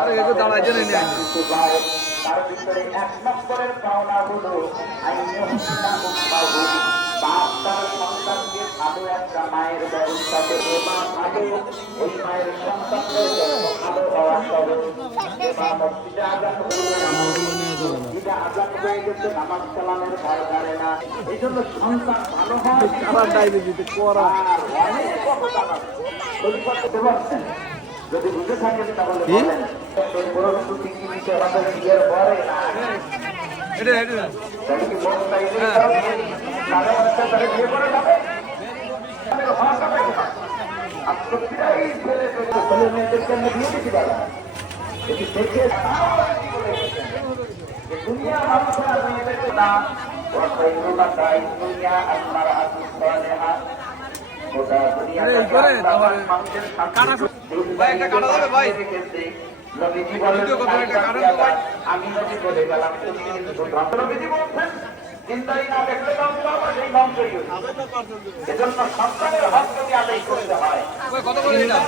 আরে এগো দাঁড়ায় জেনে নিয়ে তার ভিতরে 1 নম্বরের পাওনা হলো বাপ তার সন্তানকে ভালো একটা মায়ের ব্যবস্থা করে মা ভালো ওই মায়ের সন্তানদের জন্য ভালো হওয়া সহজ আজাদ হয়ে গেছে নামাজ কালামের ভয় ধরে না এই জন্য সন্তান ভালো হয় আবার ডায়াবেটিস করা যদি বুঝে থাকেন তাহলে বলেন পরবর্তী কি বিষয় হবে বিয়ের পরে না এটা এটা কি মন চাইলে তারা তারা বিয়ে করে যাবে তাদের ভাষা থাকে না আর সত্যিটাই ছেলে মেয়েদেরকে আমরা বিয়ে দিতে পারি এটি দেখে দুনিয়া মানুষেরা মেয়েদেরকে না ওয়াসাইরুল্লাহ তাই দুনিয়া আপনারা আসুন সালেহা গোটা দুনিয়া মানুষের ভাই একটা কাটা যাবে ভাই নবীজি বলেন আমি নবী বলে গেলাম নবীজি বলছেন চিন্তাই না দেখলে সেই ধ্বংসই এজন্য সন্তানের হক যদি আদায় করতে হয় কত করে এটা